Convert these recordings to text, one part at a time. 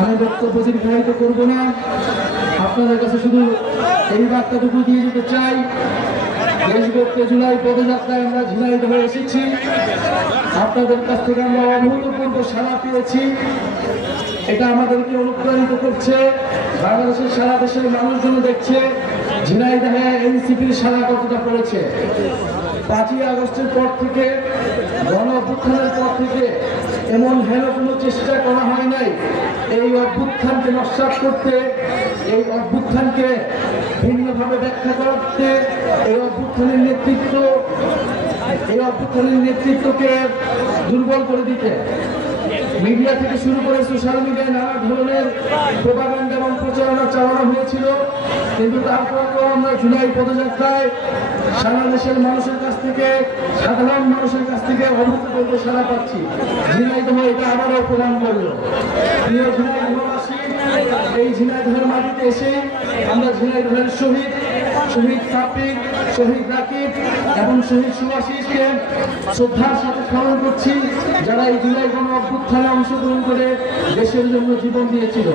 আমি বক্তব্য দীর্ঘায়িত করব না, আপনাদের কাছে শুধু এই বার্তাটুকু দিয়ে যেতে চাই। দেশব্যাপী জুলাই পদযাত্রায় আমরা ঝিনাইদহে এসেছি, আপনাদের কাছ থেকে আমরা অভূতপূর্ব সাড়া পেয়েছি। এটা আমাদেরকে অনুপ্রাণিত করছে। বাংলাদেশের সারা দেশের মানুষজন দেখছে ঝিনাইদহে এনসিপির সাড়া কতটা পড়েছে। 5ই আগস্টের পর থেকে, গণ অভ্যুত্থানের পর থেকে এমন হেন কোনো চেষ্টা করা হয় নাই এই অভ্যুত্থানকে নস্যাৎ করতে, এই অভ্যুত্থানকে ভিন্নভাবে ব্যাখ্যা করতে, এই অভ্যুত্থানের নেতৃত্বকে দুর্বল করে দিতে। মিডিয়া থেকে শুরু করে সোশ্যাল মিডিয়ায় নানা ধরনের প্রোপাগান্ডা এবং প্রচারণা চালানো হয়েছিল, কিন্তু তারপরেও আমরা জুলাই পদযাত্রায় সারা দেশের মানুষের কাছ থেকে, সাধারণ মানুষের কাছ থেকে অভূতপূর্ব সাড়া পাচ্ছি। ঝিনাইদহ এটা আবারও প্রমাণ করলো। প্রিয় ঝিনাইদহবাসী, এই ঝিনাইদহের মাটিতে এসে আমরা ঝিনাইদহের শহীদ সাব্বির, শহীদ রাকিব এবং শহীদ সুভাষিসকে শ্রদ্ধার সাথে স্মরণ করছি, যারা এই জুলাই গণ অভ্যুত্থানে অংশগ্রহণ করে দেশের জন্য জীবন দিয়েছিল।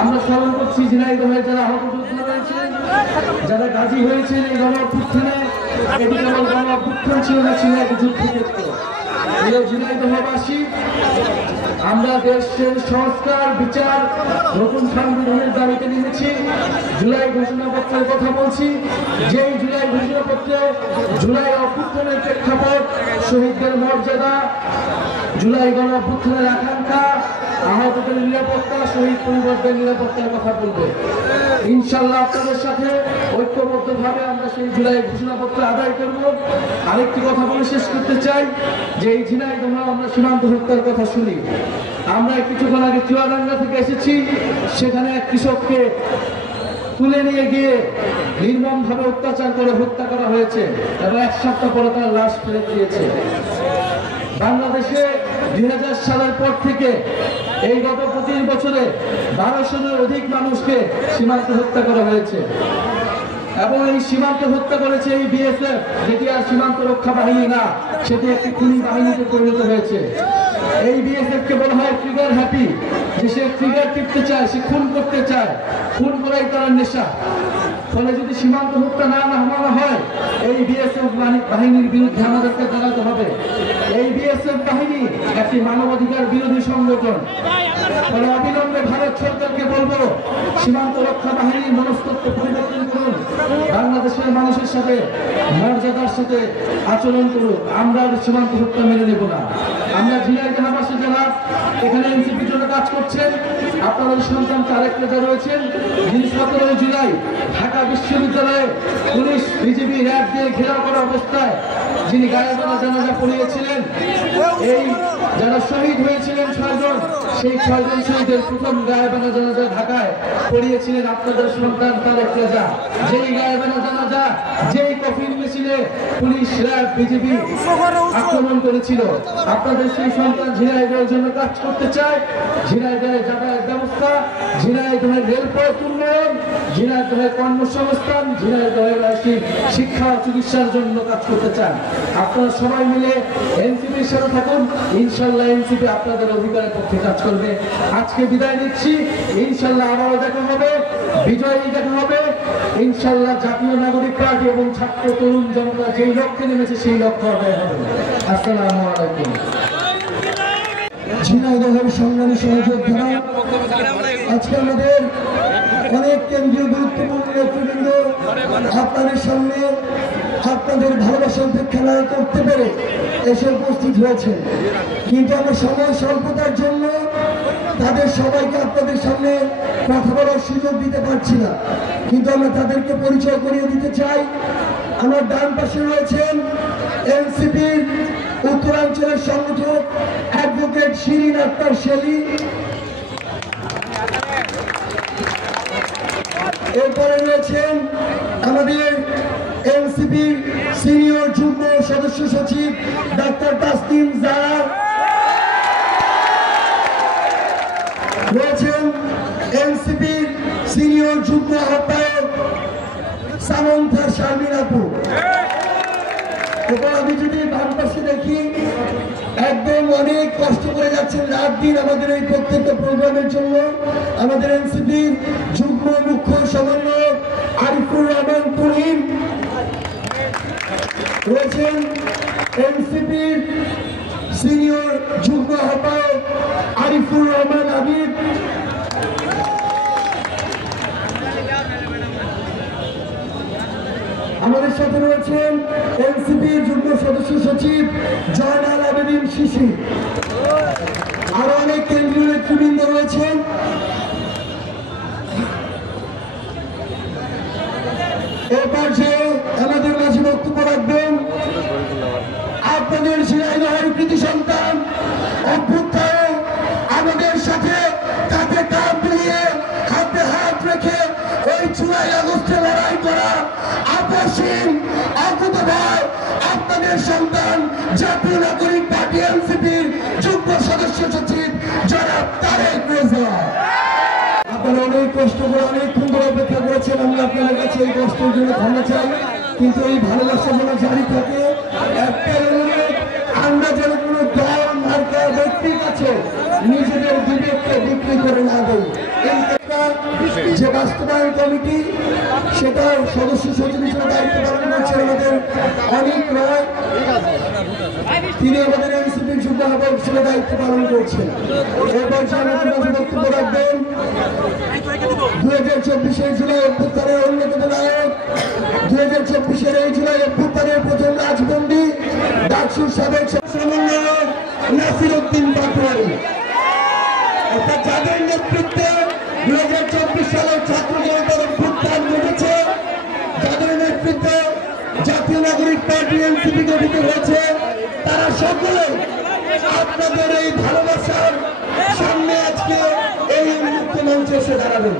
আমরা স্মরণ করছি ঝিনাইদহে যারা আহত যোদ্ধা রয়েছেন, যারা গাজী হয়েছেন এই গণ অভ্যুত্থানে। এটি কেবল গণ অভ্যুত্থান ছিল না, ছিল এক যুদ্ধক্ষেত্র। প্রিয় ঝিনাইদহবাসী, আমরা দেশের সংস্কার, বিচার, নতুন সংবিধানের দাবিতে নেমেছি। জুলাই ঘোষণাপত্রের কথা বলছি, যেই জুলাই ঘোষণাপত্রে জুলাই অভ্যুত্থানের প্রেক্ষাপট, শহীদদের মর্যাদা, জুলাই গণ অভ্যুত্থানের আকাঙ্ক্ষা, আহতদের নিরাপত্তা, শহীদ পরিবারদের নিরাপত্তার কথা বলবে। ইনশাল্লাহ আপনাদের সাথে ঐক্যবদ্ধভাবে আমরা সেই জুলাই ঘোষণাপত্র আদায় করব। আরেকটি কথা বলে শেষ করতে চাই যে এই ঝিনাইদহ আমরা সীমান্ত হত্যার কথা শুনি। আমরা কিছুক্ষণ আগে চুয়াডাঙ্গা থেকে এসেছি, সেখানে এক কৃষককে তুলে নিয়ে গিয়ে নির্মমভাবে অত্যাচার করে হত্যা করা হয়েছে এবং 1 সপ্তাহ পরে তার লাশ ফেরত দিয়েছে। বাংলাদেশে 2000 সালের পর থেকে এই গত 25 বছরে 1200-এর অধিক মানুষকে সীমান্ত হত্যা করা হয়েছে এবং এই সীমান্ত হত্যা করেছে এই বিএসএফ, যেটি আর সীমান্ত রক্ষা বাহিনী না, সেটি একটি খুনি বাহিনীতে পরিণত হয়েছে। এই বিএসএফ কে বলা হয় ট্রিগার হ্যাপি, যে সে ট্রিগার টিপতে চায়, সে খুন করতে চায়, খুন করাই তার নেশা। ফলে যদি সীমান্ত হত্যা না নামানো হয়, এই বিএসএফ বাহিনীর বিরুদ্ধে আমাদেরকে দাঁড়াতে হবে। এই বিএসএফ বাহিনী একটি মানবাধিকার বিরোধী সংগঠন। ফলে অবিলম্বে ভারত সরকারকে বলবো, সীমান্ত রক্ষা বাহিনীর মনস্তত্ত্ব পরিবর্তন করুন, বাংলাদেশের মানুষের সাথে মর্যাদার সাথে আচরণ করুন। আমরা সীমান্ত হত্যা মেনে নেব না। আমরা ঝিনাইদহবাসী যারা এখানে এনসিপির জন্য কাজ করছেন, আপনাদের সন্তান তারেক রেজা রয়েছেন, যিনি 17 জুলাই ঢাকা বিশ্ববিদ্যালয়ে পুলিশ, বিজিবি, র্যাব দিয়ে ঘেরাও করা অবস্থায় যিনি গায়েবানা জানাজা পড়িয়েছিলেন, এই যারা শহীদ হয়েছিলেন 6 জন, সেই 6 জন শহীদের প্রথম গায়েবানা জানাজা ঢাকায় পড়িয়েছিলেন আপনাদের সন্তান তারেক রেজা। যেই গায়েবানা জানাজা, যেই কফিন মিছিলে পুলিশ, র্যাব, বিজিবি আক্রমণ করেছিল। আপনাদের সেই সন্তান ঝিনাইদহের জন্য কাজ করতে চায়। ঝিনাইদহের যাতায়াত ব্যবস্থা, ঝিনাইদহের রেলপথ উন্নয়ন, ঝিনাইদহের কর্মসংস্থান, ঝিনাইদহের শিক্ষা চিকিৎসার জন্য কাজ করতে চান। আপনারা সবাই মিলে এনসিপির সাথে থাকুন, ইনশাল্লাহ এনসিপি আপনাদের অধিকারের পক্ষে কাজ করবে। আজকে বিদায় নিচ্ছি, ইনশাল্লাহ আবারও দেখা হবে, বিজয়ী দেখা হবে ইনশাল্লাহ। জাতীয় নাগরিক পার্টি এবং ছাত্র তরুণ জনতা যেই লক্ষ্যে নেমেছে সেই লক্ষ্য আদায় হবে। আসসালামু আলাইকুম। ঝিনাইদহের সংগ্রামী সহযোদ্ধারা, আজকে আমাদের অনেক কেন্দ্রীয় গুরুত্বপূর্ণ নেতৃবৃন্দ আপনাদের সামনে আপনাদের ভালোবাসা উপেক্ষা না করতে পেরে এসে উপস্থিত হয়েছে, কিন্তু আমরা সময় স্বল্পতার জন্য তাদের সবাইকে আপনাদের সামনে কথা বলার সুযোগ দিতে পারছি না, কিন্তু আমরা তাদেরকে পরিচয় করিয়ে দিতে চাই। আমার ডান পাশে রয়েছেন এনসিপির উত্তরাঞ্চলের সংগঠক অ্যাডভোকেট শিরিন আক্তার শেলী। এরপরে রয়েছেন আমাদের এনসিপির সিনিয়র যুগ্ম সদস্য সচিব ডাক্তার তাসনিম জারা, রয়েছেন এনসিপির সিনিয়র যুগ্ম আহ্বায়ক সামন্থা শারমিন আপু। এরপর আমি যদি বাম পাশে দেখি, একদম অনেক কষ্ট করে যাচ্ছেন রাত দিন আমাদের এই প্রত্যেকটা প্রোগ্রামের জন্য। আমাদের এনসিপির যুগ্ম মুখ্য সমন্বয়ক আরিফুর রহমান তুহিন রয়েছেন, এনসিপির সিনিয়র যুগ্ম আহ্বায়ক আরিফুর রহমান আবিদ, আমাদের সাথে রয়েছেন এনসিপির যুগ্ম সদস্য সচিব জয়নাল আবেদিন শিশি, আরো অনেক কেন্দ্রীয় নেতৃবৃন্দ রয়েছেন। এ পর্যায়ে আমাদের মাঝে বক্তব্য রাখবেন আপনাদের ঝিনাইদহের কৃতি সন্তান, অভ্যুত্থানে আমাদের সাথে কাঁধে কাঁধ মিলিয়ে হাতে হাত রেখে ওই জুলাই আগস্টে লড়াই করা আপসহীন অকুতোভয় আপনাদের সন্তান, জাতীয় নাগরিক পার্টি এনসিপির যুগ্ম সদস্য সচিব জনাব তারেক রেজা। আপনারা অনেক কষ্ট করে অনেকক্ষণ ধরে অপেক্ষা করেছেন, আমি আপনাদের কাছে এই কষ্টের জন্য ক্ষমা চাই, কিন্তু এই ভালোবাসা যেন জারি থাকে। একটাই অনুরোধ, আমরা যেন কোনো দল মার্কা ব্যক্তির কাছে নিজেদের বিবেককে বিক্রি করে না দেই। যে বাস্তবায়ন কমিটি, সেটা সদস্য সচিব হিসেবে দায়িত্ব পালন করছেন আমাদের অনিক রায়, তিনি আমাদের এনসিপির যুগ্ম আহ্বায়ক হিসেবে দায়িত্ব পালন করছেন। এরপর আমাদের মাঝে বক্তব্য রাখবেন 2024 জুলাই অভ্যুত্থানের অন্যতম নায়ক, 2024 এই জুলাই অভ্যুত্থানের প্রথম রাজবন্দী ডাকসুর সাবেক সমন্বয়ক নাসির উদ্দিন পাটোয়ারি। অর্থাৎ যাদের নেতৃত্বে 2024 সালের ছাত্র জনতার অভ্যুত্থান ঘটেছে, যাদের নেতৃত্বে জাতীয় নাগরিক পার্টি এনসিপি গঠিত হয়েছে, তারা সকলে আপনাদের এই ভালোবাসার সামনে আজকে এই মুক্ত মঞ্চে এসে দাঁড়াবেন।